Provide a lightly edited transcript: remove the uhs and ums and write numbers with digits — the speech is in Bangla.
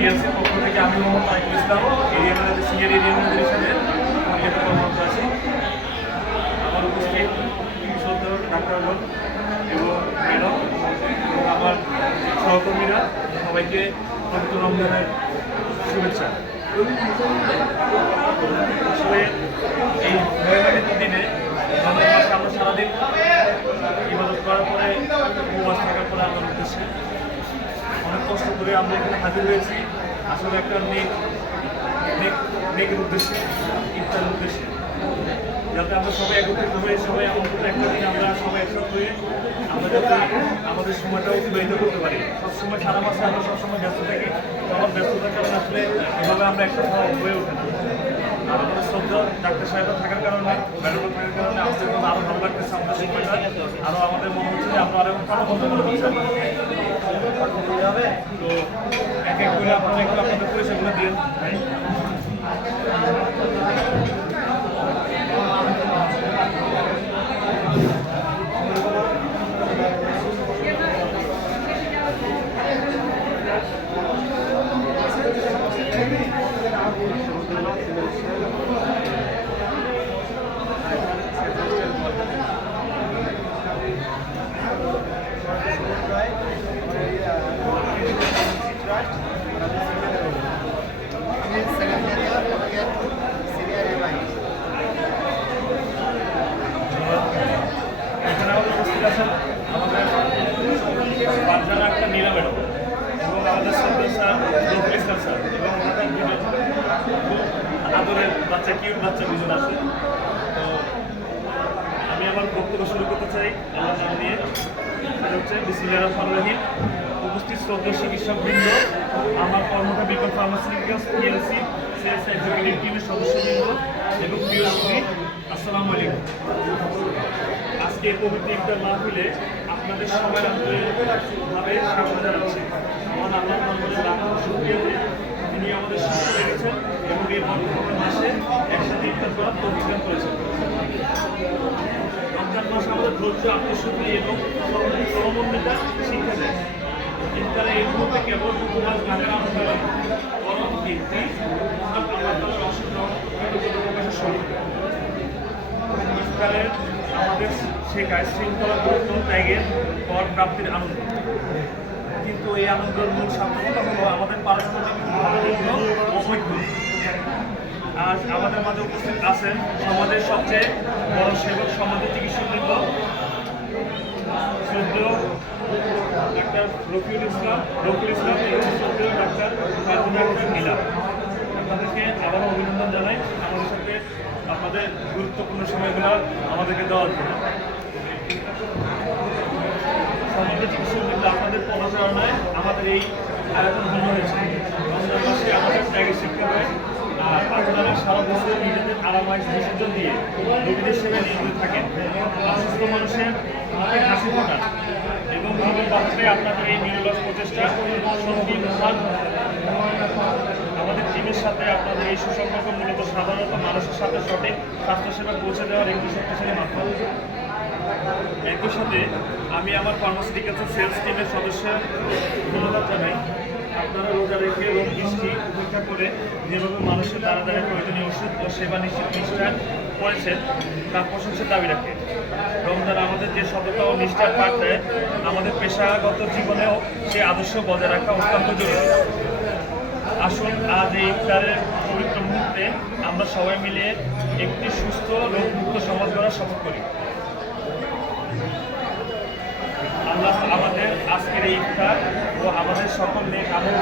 পিএলসির পক্ষ থেকে আমি Mohammad Taikul Islam area manager, senior area manager হিসাবে পরীক্ষাতে কর্মরত আছি। আমার উপস্থিত শ্রদ্ধেয় ডাক্তারগণ এবং ম্যাডাম এবং আমার সহকর্মীরা সবাইকে পবিত্র রমজানের শুভেচ্ছা। আসলে এই মেহরবানির দিনে রমজান মাসে আমরা সারাদিন ইবাদত করার পরে উপবাস থাকার পরে আল্লাহর উদ্দেশ্যে অনেক কষ্ট করে আমরা এখানে হাজির হয়েছি আসলে একটা নেকের উদ্দেশ্যে, ইফতারের উদ্দেশ্যে, যাতে আমরা সবাই একত্রিত হয়ে সবাই এমন করে একটা দিন আমরা সবাই একসাথে হয়ে আমরা যাতে আমাদের সময়টা অতিবাহিত করতে পারি। সবসময় সারা মাসে আমরা সবসময় ব্যস্ত থাকি, সবার ব্যস্ততার কারণে আসলে এভাবে আমরা একসাথে হয়ে ওঠে না। আর আমাদের শ্রদ্ধা ডাক্তার সাহেবরা থাকার কারণে, ম্যাডাম থাকার কারণে আমাদের আরও ভালো লাগতেছে, আমাদের সময়টা আরও আমাদের মনে হচ্ছে যে আমরা আরও প্রাণবন্ত মনে হচ্ছে। তো এক এক করে আপনারা একটু আপনাদের পরিচয়গুলো দিন ভাই। আমাদের বারজানা একটা নীলা ম্যাডাম এবং আমাদের শ্রদ্ধা স্যার রফিল ইসলাম স্যার এবং আমাদের দুজন খুব আদরের বাচ্চা, কিউট বাচ্চা দুজন আছে। তো আমি আমার বক্তব্য শুরু করতে চাই আল্লাহর নাম নিয়ে। সেটা হচ্ছে বিসমিল্লাহির রহমানির রহিম। উপস্থিত শ্রদ্ধা চিকিৎসকবৃন্দ, আমার কর্মঠা বিকল্প ফার্মাসিউটিক্যালস পিএলসি সেলস এক্সিকিউটিভ টিমের সদস্যবৃন্দ এবং প্রিয় সুধী, আসসালামু আলাইকুম। আজকে পবিত্র ইফতার মাহফিলে আপনাদের সবার আন্তরিকভাবে স্বাগত জানাচ্ছি। আমার আল্লাহর দরবারে লাখ শুকরিয়া যে তিনি আমাদের সুস্থ রেখেছেন এবং এই বর্তমান মাসে একসাথে ইফতার করার তৌফিক দান করেছেন। রমজান মাস আমাদের ধৈর্য, আত্মশুদ্ধি এবং সমন্বিতা শিক্ষা দেয়। ইফতারে এই মুহূর্তে কেবল উপবাস ভাঙার আনন্দ নয়, বরং একটি আল্লাহ তাআলার অসীম প্রকাশের স্বরূপ। ইফতারের আমাদের শেখায় শৃঙ্খলা, গুরুত্ব, ত্যাগের পর প্রাপ্তির আনন্দ। কিন্তু এই আনন্দের মূল সার্থকতা হলো আমাদের পারস্পরিক ভালোবাসা ও ঐক্য। আজ আমাদের মাঝে উপস্থিত আছেন সমাজের সবচেয়ে বড় সেবক, সমাজের চিকিৎসকবৃন্দ, শ্রদ্ধেয় ডাক্তার রফিউল ইসলাম এবং শ্রদ্ধেয় ডাক্তার ফারজানা নীলা। আপনাদেরকে আবারও অভিনন্দন জানাই আমাদের সাথে আপনাদের গুরুত্বপূর্ণ সময়গুলো আমাদেরকে দেওয়ার জন্য। সমাজের চিকিৎসকবৃন্দ, আপনাদের পদচারণায় আমাদের এই আয়োজন ভালো হয়েছে। রমজান মাসে আমাদের ত্যাগের শিক্ষা দেয়। আর আপনারা সারা বছর নিজেদের আরামাইশ বিসর্জন দিয়ে রোগীদের সেবায় নিয়োজিত থাকেন। অসুস্থ মানুষের হাসি ফোটান এবং রোগের বাঁচাতে আপনাদের এই নিরলস প্রচেষ্টা সত্যি মহান। আমাদের টিমের সাথে আপনাদের এই সুসম্পর্ক মূলত সাধারণত মানুষের সাথে সঠিক স্বাস্থ্যসেবা পৌঁছে দেওয়ার একটি শক্তিশালী মাধ্যম। একই সাথে আমি আমার ফার্মাসিউটিক্যালস সেলস টিমের সদস্যের ধন্যবাদ জানাই। আপনারা রোজা রেখে রোগ বৃষ্টি উপেক্ষা করে যেভাবে মানুষের দ্বারা দ্বারা প্রয়োজনীয় ওষুধ ও সেবা নিষ্ঠান করেছেন তার প্রশংসার দাবি রাখে। রমজান আমাদের যে সততা ও নিষ্ঠার পাঠ দেয়, আমাদের পেশাগত জীবনেও সে আদর্শ বজায় রাখা অত্যন্ত জরুরি। আসুন আজ এই ইফতারের পবিত্র মুহূর্তে আমরা সবাই মিলে একটি সুস্থ রোগমুক্ত সমাজ গড়ার শপথ করি। আল্লাহ আমাদের আজকের এই ইফতার ও আমাদের সকল নেক আমল